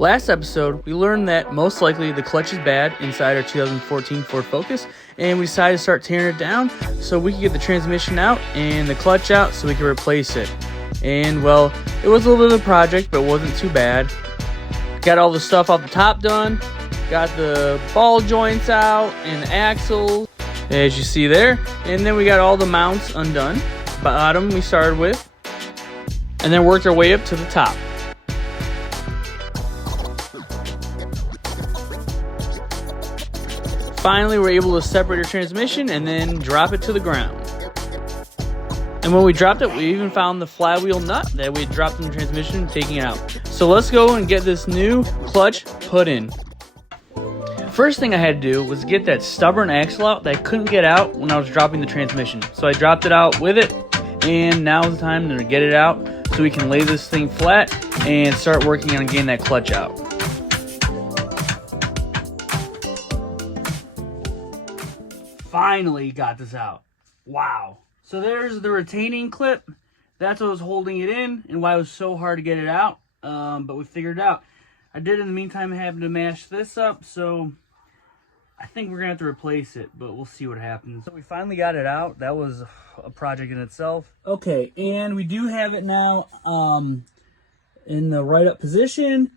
Last episode, we learned that most likely the clutch is bad inside our 2014 Ford Focus, and we decided to start tearing it down so we could get the transmission out and the clutch out so we could replace it. And well, it was a little bit of a project, but it wasn't too bad. Got all the stuff off the top done, got the ball joints out and the axles, as you see there, and then we got all the mounts undone. Bottom we started with, and then worked our way up to the top. Finally, we're able to separate our transmission and then drop it to the ground. And when we dropped it, we even found the flywheel nut that we had dropped in the transmission, taking it out. So let's go and get this new clutch put in. First thing I had to do was get that stubborn axle out that I couldn't get out when I was dropping the transmission. So I dropped it out with it, and now is the time to get it out so we can lay this thing flat and start working on getting that clutch out. Finally got this out. Wow. So there's the retaining clip. That's what was holding it in and why it was so hard to get it out. But we figured it out. I did in the meantime having to mash this up, so I think we're gonna have to replace it, but we'll see what happens. So we finally got it out. That was a project in itself. Okay, and we do have it now in the right up position,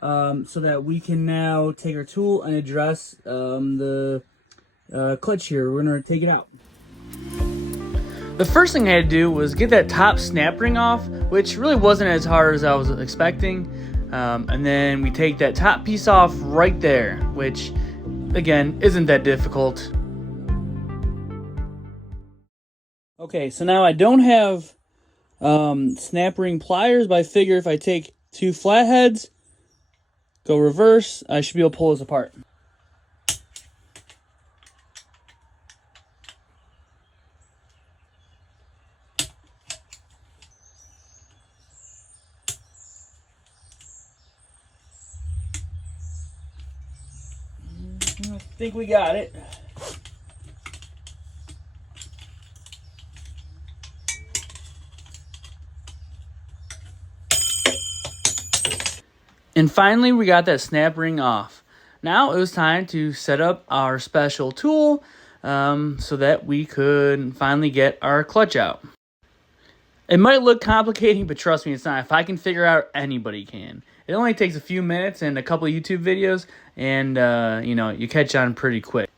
so that we can now take our tool and address the clutch here. We're gonna take it out. The first thing I had to do was get that top snap ring off, which really wasn't as hard as I was expecting. And then we take that top piece off right there, which again isn't that difficult. Okay, so now I don't have snap ring pliers, but I figure if I take two flatheads, go reverse, I should be able to pull this apart. I think we got it. And finally, we got that snap ring off. Now it was time to set up our special tool so that we could finally get our clutch out. It might look complicated, but trust me, it's not. If I can figure out, anybody can. It only takes a few minutes and a couple of YouTube videos, and you catch on pretty quick.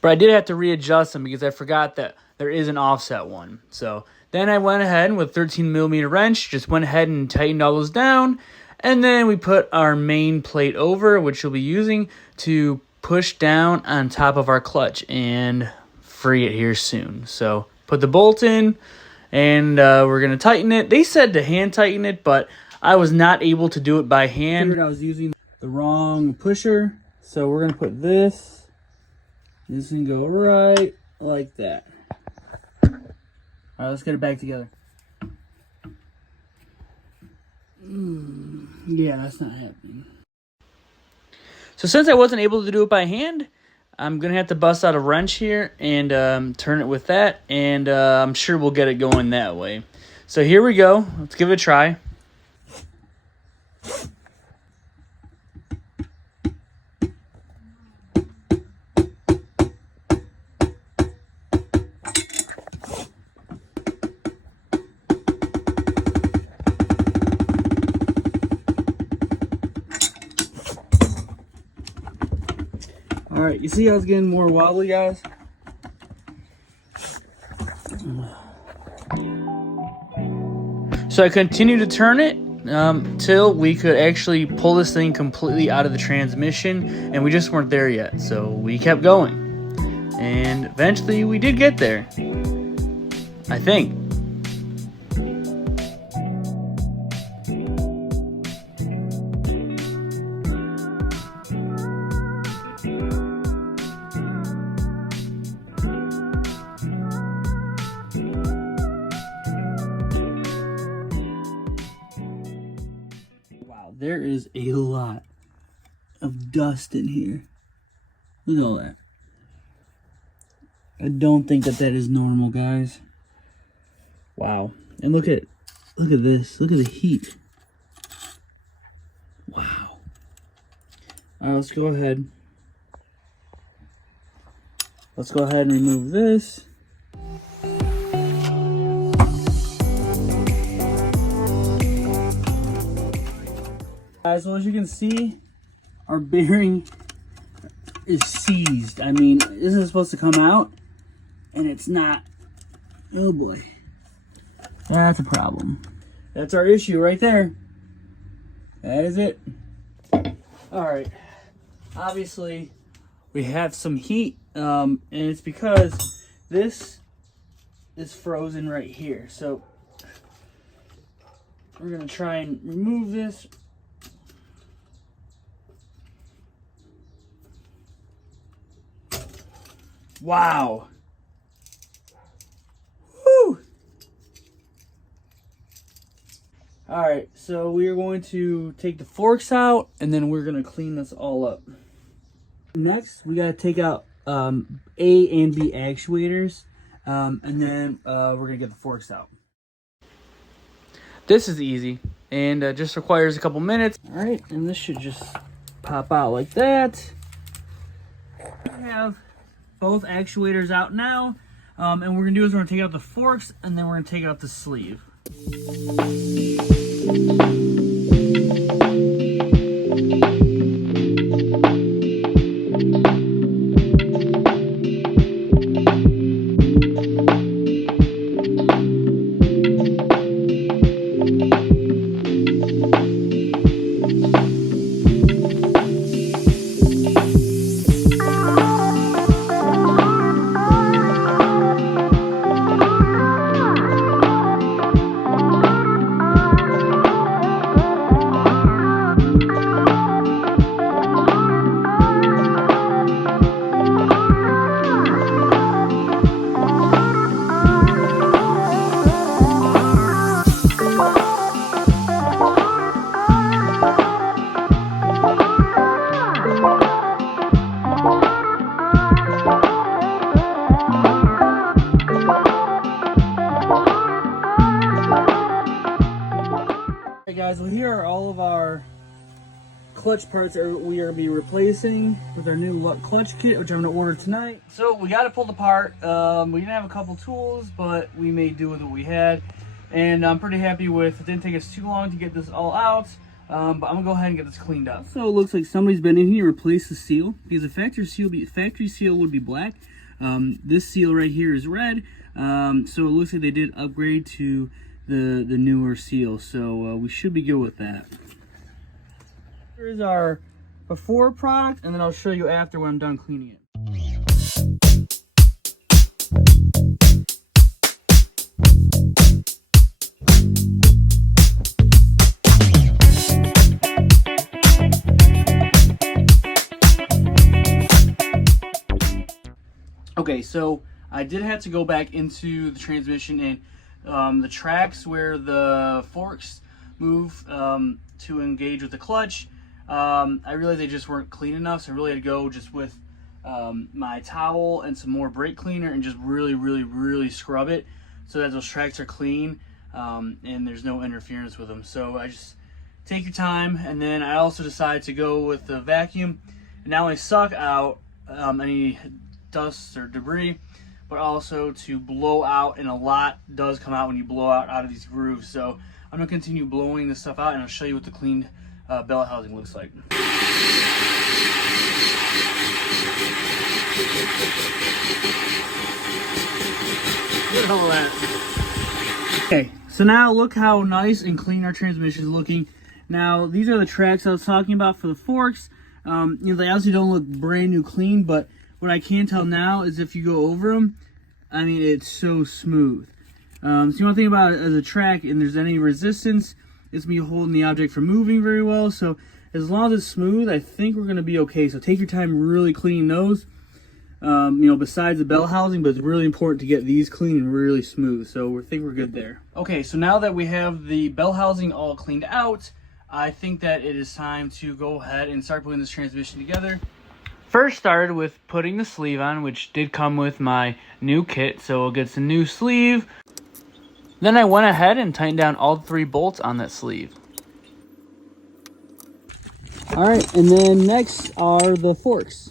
But I did have to readjust them because I forgot that there is an offset one. So then I went ahead and with 13mm wrench, just went ahead and tightened all those down. And then we put our main plate over, which we'll be using to push down on top of our clutch and free it here soon. So put the bolt in, and we're going to tighten it. They said to hand tighten it, but I was not able to do it by hand. I was using the wrong pusher, so we're going to put this. This can go right like that. All right, let's get it back together. Yeah, that's not happening. So since I wasn't able to do it by hand, I'm going to have to bust out a wrench here and turn it with that, and I'm sure we'll get it going that way. So here we go. Let's give it a try. All right, you see how it's getting more wobbly, guys? So I continued to turn it till we could actually pull this thing completely out of the transmission, and we just weren't there yet. So we kept going, and eventually we did get there, I think. There is a lot of dust in here. Look at all that. I don't think that is normal, guys. Wow. And look at this. Look at the heat. Wow. Let's go ahead. Let's go ahead and remove this. Guys, so as you can see, our bearing is seized. I mean, this is supposed to come out, and it's not. Oh boy. That's a problem. That's our issue right there. That is it. Alright. Obviously, we have some heat, and it's because this is frozen right here. So, we're going to try and remove this. Wow. Woo! Alright, so we are going to take the forks out, and then we're going to clean this all up. Next, we got to take out A and B actuators, and then we're going to get the forks out. This is easy, and just requires a couple minutes. Alright, and this should just pop out like that. We have both actuators out now, and what we're going to do is we're going to take out the forks, and then we're going to take out the sleeve. Hey guys, well here are all of our clutch parts that we are going to be replacing with our new clutch kit, which I'm going to order tonight. So we got to pull the part. We didn't have a couple tools, but we made do with what we had. And I'm pretty happy with it. Didn't take us too long to get this all out. But I'm going to go ahead and get this cleaned up. So it looks like somebody's been in here and replaced the seal. Because the factory seal would be black. This seal right here is red. So it looks like they did upgrade to the newer seal, so we should be good with that. Here's our before product, and then I'll show you after when I'm done cleaning it. Okay, so I did have to go back into the transmission and the tracks where the forks move to engage with the clutch. I realized they just weren't clean enough, so I really had to go just with my towel and some more brake cleaner and just really scrub it so that those tracks are clean and there's no interference with them. So I just take your time, and then I also decided to go with the vacuum and not only suck out any dust or debris, but also to blow out, and a lot does come out when you blow out of these grooves. So I'm going to continue blowing this stuff out, and I'll show you what the cleaned bellows housing looks like. Look at all that. Okay, so now look how nice and clean our transmission is looking. Now these are the tracks I was talking about for the forks. You know, they obviously don't look brand new clean, but what I can tell now is if you go over them, I mean, it's so smooth. So you want to think about it as a track, and there's any resistance, it's going to be holding the object from moving very well. So as long as it's smooth, I think we're going to be okay. So take your time really cleaning those, you know, besides the bell housing, but it's really important to get these clean and really smooth. So we think we're good there. Okay, so now that we have the bell housing all cleaned out, I think that it is time to go ahead and start putting this transmission together. First started with putting the sleeve on, which did come with my new kit, so it gets a new sleeve. Then I went ahead and tightened down all 3 bolts on that sleeve. All right, and then next are the forks.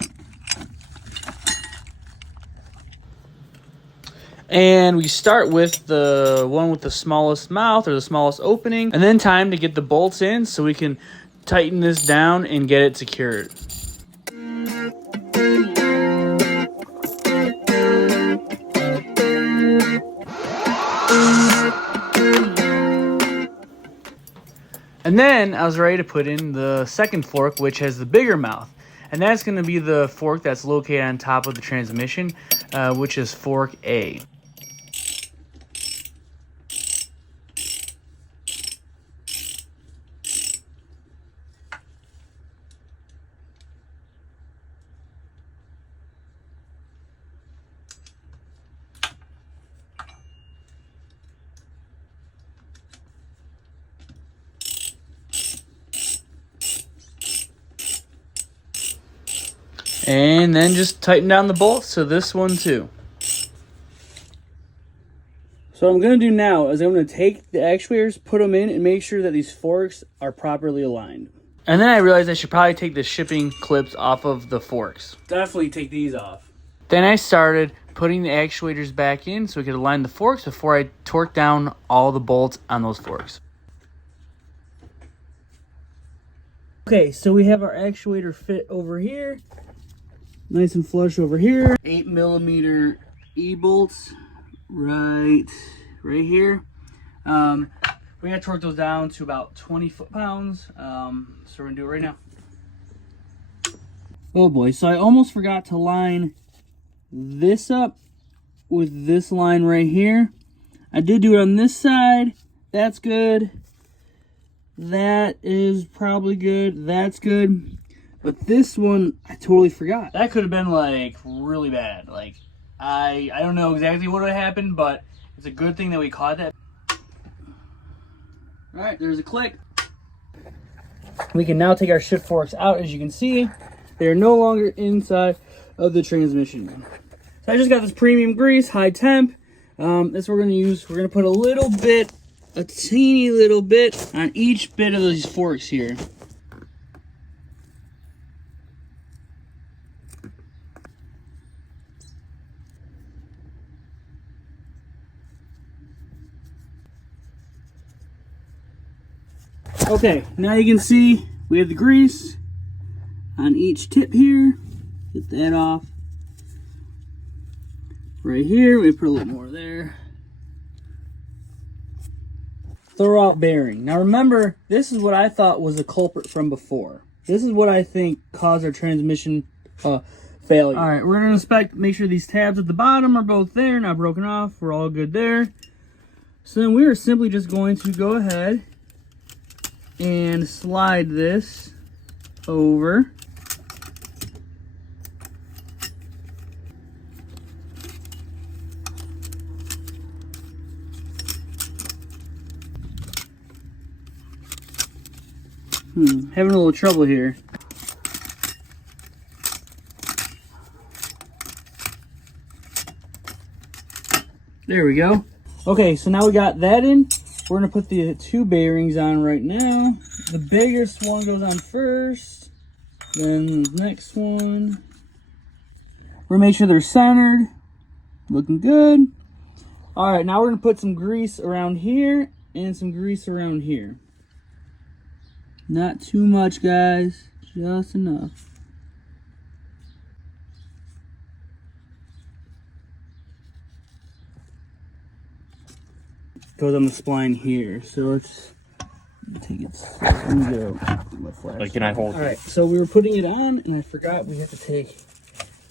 And we start with the one with the smallest mouth or the smallest opening, and then time to get the bolts in so we can tighten this down and get it secured. And then I was ready to put in the second fork, which has the bigger mouth. And that's going to be the fork that's located on top of the transmission, which is fork A. And then just tighten down the bolts to this one too. So what I'm going to do now is I'm going to take the actuators, put them in, and make sure that these forks are properly aligned. And then I realized I should probably take the shipping clips off of the forks. Definitely take these off. Then I started putting the actuators back in so we could align the forks before I torque down all the bolts on those forks. Okay, so we have our actuator fit over here. Nice and flush over here. 8mm E-bolts right here. We gotta torque those down to about 20 foot-pounds. So we're gonna do it right now. Oh boy, so I almost forgot to line this up with this line right here. I did do it on this side. That's good. That is probably good. That's good. But this one, I totally forgot. That could have been like really bad. Like, I don't know exactly what would have happened, but it's a good thing that we caught that. All right, there's a click. We can now take our shift forks out. As you can see, they're no longer inside of the transmission. So I just got this premium grease, high temp. That's what we're gonna use. We're gonna put a teeny little bit on each bit of these forks here. Okay, now you can see we have the grease on each tip here. Get that off. Right here, we put a little more there. Throw out bearing. Now remember, this is what I thought was the culprit from before. This is what I think caused our transmission failure. All right, we're gonna inspect, make sure these tabs at the bottom are both there, not broken off. We're all good there. So then we are simply just going to go ahead and slide this over. Having a little trouble here. There we go. Okay, so now we got that in. We're gonna put the two bearings on right now. The biggest one goes on first, then the next one. We're gonna make sure they're centered. Looking good. All right, now we're gonna put some grease around here and some grease around here. Not too much, guys, just enough. Goes on the spline here, so let's take it. Let me go. My flash. Like, can I hold? All right, so we were putting it on, and I forgot we have to take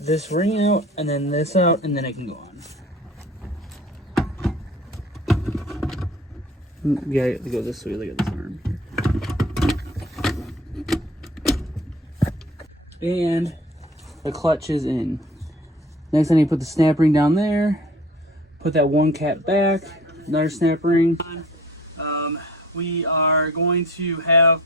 this ring out, and then this out, and then it can go on. Yeah, it goes this way. Look at this arm here. And the clutch is in. Next thing, you put the snap ring down there. Put that one cap back. Another snap ring. We are going to have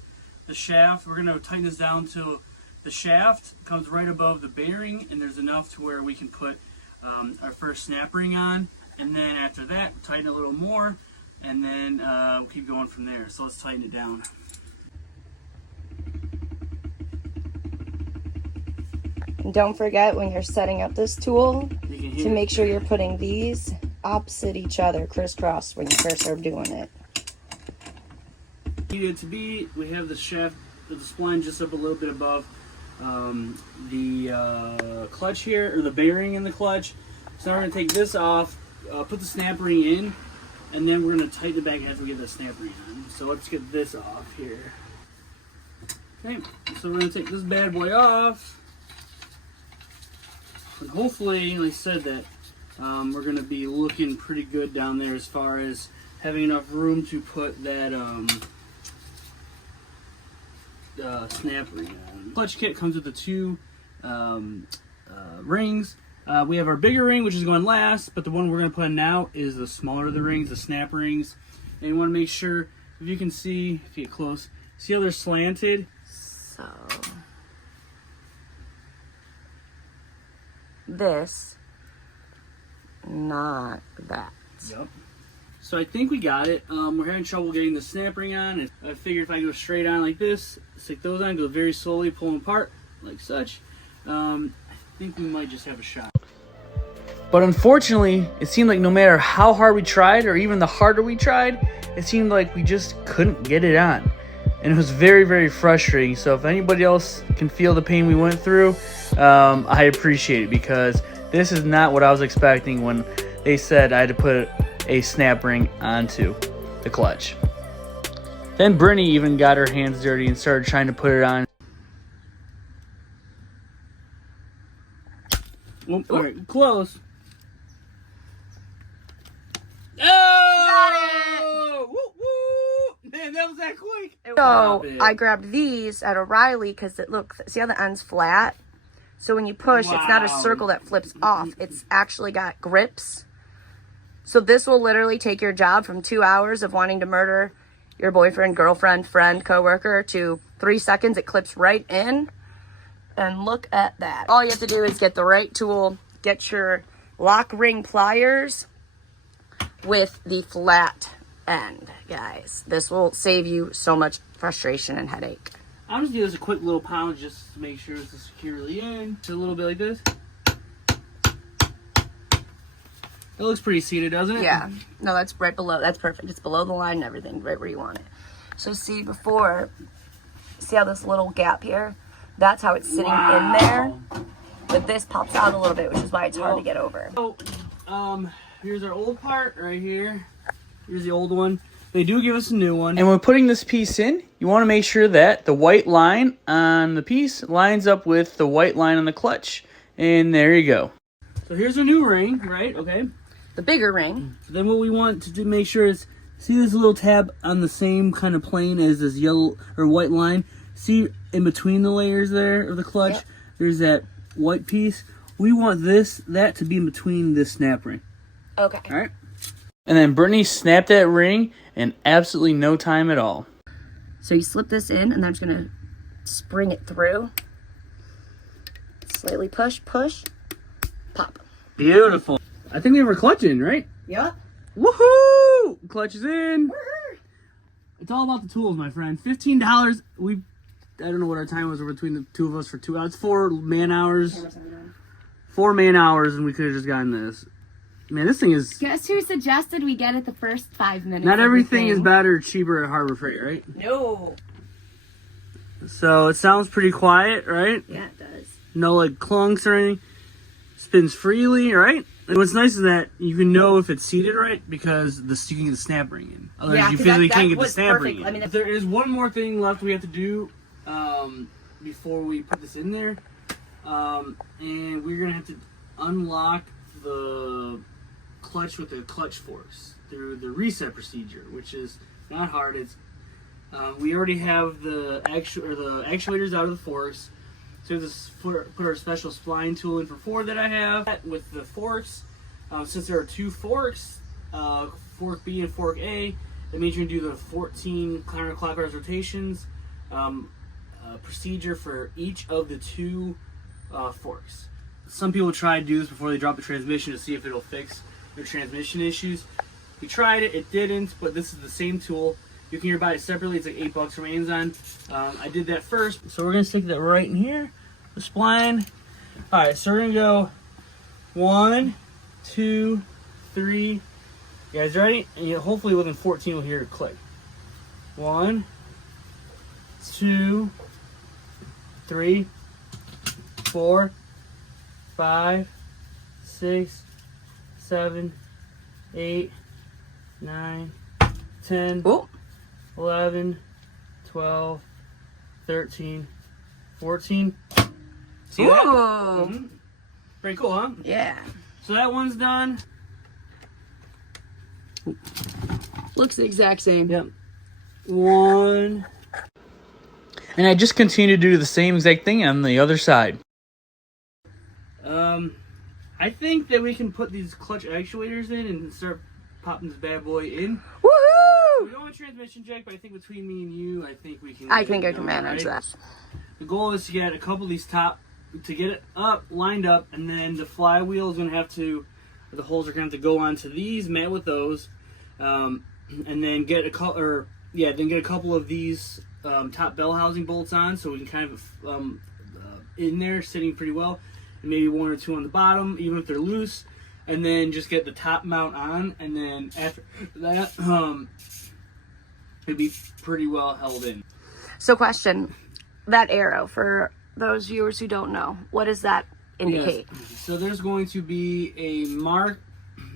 the shaft. We're going to tighten this down to the shaft comes right above the bearing, and there's enough to where we can put our first snap ring on. And then after that, tighten a little more, and then we'll keep going from there. So let's tighten it down. And don't forget when you're setting up this tool to make sure you're putting these opposite each other, crisscross, when you first start doing it. Needed to be, we have the shaft, the spline just up a little bit above the clutch here, or the bearing in the clutch. So now we're going to take this off, put the snap ring in, and then we're going to tighten it back after we get the snap ring on. So let's get this off here. Okay, so we're going to take this bad boy off. And hopefully, like I said, that we're going to be looking pretty good down there as far as having enough room to put that snap ring on. Clutch kit comes with the two rings. We have our bigger ring, which is going last, but the one we're going to put in now is the smaller of the rings, the snap rings. And you want to make sure, if you can see, if you get close, see how they're slanted? So, this, not that. Yep. So I think we got it. We're having trouble getting the snap ring on. And I figured if I go straight on like this, stick those on, go very slowly, pull them apart like such, I think we might just have a shot. But unfortunately, it seemed like no matter how hard we tried, or even the harder we tried, it seemed like we just couldn't get it on. And it was very, very frustrating. So if anybody else can feel the pain we went through, I appreciate it, because this is not what I was expecting when they said I had to put a snap ring onto the clutch. Then Brittany even got her hands dirty and started trying to put it on. Oh, all right, close. Oh! Woo, woo! Man, that was that quick. So I grabbed these at O'Reilly because it see how the end's flat? So when you push, it's not a circle that flips off. It's actually got grips. So this will literally take your job from 2 hours of wanting to murder your boyfriend, girlfriend, friend, coworker to 3 seconds. It clips right in. And look at that. All you have to do is get the right tool, get your lock ring pliers with the flat end, guys. This will save you so much frustration and headache. I'll just do this a quick little pound just to make sure it's securely in. Just a little bit like this. It looks pretty seated, doesn't it? Yeah. No, that's right below. That's perfect. It's below the line and everything, right where you want it. So see before, see how this little gap here? That's how it's sitting in there. But this pops out a little bit, which is why it's hard to get over. So, here's our old part right here. Here's the old one. They do give us a new one. And when putting this piece in, you want to make sure that the white line on the piece lines up with the white line on the clutch. And there you go. So here's a new ring, right? Okay. The bigger ring. Then what we want to do, make sure is, see this little tab on the same kind of plane as this yellow or white line? See in between the layers there of the clutch, yep. There's that white piece. We want that to be in between this snap ring. Okay. All right. And then Brittany snapped that ring in absolutely no time at all. So you slip this in, and I'm just going to spring it through. Slightly push, pop. Beautiful. I think we have our clutch in, right? Yep. Woohoo! Clutch is in. It's all about the tools, my friend. $15. I don't know what our time was between the two of us for 2 hours. 4 man hours. 4 man hours, and we could have just gotten this. Man, this thing is... Guess who suggested we get it the first 5 minutes? Not everything is better or cheaper at Harbor Freight, right? No. So it sounds pretty quiet, right? Yeah, it does. No, like, clunks or anything. Spins freely, right? And what's nice is that you can know if it's seated right because you can get the snap ring in. Otherwise, you physically can't get the snap ring in. I mean, there is one more thing left we have to do before we put this in there. And we're going to have to unlock the clutch with the clutch force through the reset procedure, which is not hard. It's we already have the actuators out of the forks. So this put our special spline tool in for 4 that I have with the forks. Since there are 2 forks, fork B and fork A, that means you're gonna do the 14 counterclockwise rotations procedure for each of the 2 forks. Some people try to do this before they drop the transmission to see if it'll fix their transmission issues. We tried it, it didn't, but this is the same tool. You can buy it separately, it's like $8 from Amazon. I did that first, so we're gonna stick that right in here, the spline. All right, so we're gonna go 1, 2, 3. You guys ready? And hopefully within 14 we'll hear it click. 1, 2, 3, 4, 5, 6, 7, 8, 9, 10, Oh. 11, 12, 13, 14. See that? Mm-hmm. Pretty cool, huh? Yeah. So that one's done. Looks the exact same. Yep. 1. And I just continue to do the same exact thing on the other side. I think that we can put these clutch actuators in and start popping this bad boy in. Woohoo! We don't want a transmission jack, but I think between me and you, I think we can. I think I can manage that. The goal is to get a couple of these to get it up, lined up, and then the flywheel is going to have to, the holes are going to have to go onto these, mat with those, and then get a couple of these top bell housing bolts on, so we can kind of in there sitting pretty well, and maybe 1 or 2 on the bottom, even if they're loose, and then just get the top mount on, and then after that, it'd be pretty well held in. So question, that arrow, for those viewers who don't know, what does that indicate? Yes. So there's going to be a mark,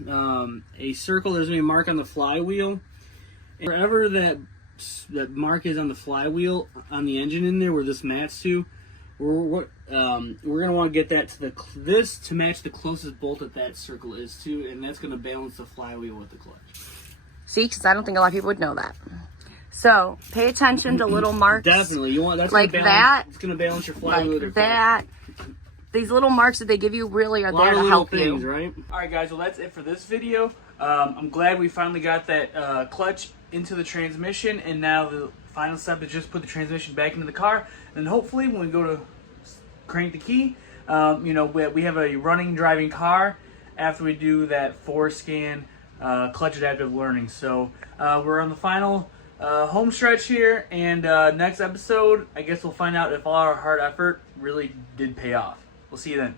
a circle, there's going to be a mark on the flywheel. And wherever that mark is on the flywheel, on the engine in there where this mats to, we're going to want to get that to this to match the closest bolt that circle is to, and that's going to balance the flywheel with the clutch. See, because I don't think a lot of people would know that. So pay attention to little marks. Definitely, you want that's like gonna balance, that. It's going to balance your flywheel with Like your that. These little marks that they give you really are there to help things, you. Right? All right, guys. Well, that's it for this video. I'm glad we finally got that clutch into the transmission, and now the final step is just put the transmission back into the car, and hopefully when we go to crank the key, we have a running driving car after we do that 4-scan clutch adaptive learning. So we're on the final home stretch here, and next episode I guess we'll find out if all our hard effort really did pay off. We'll see you then.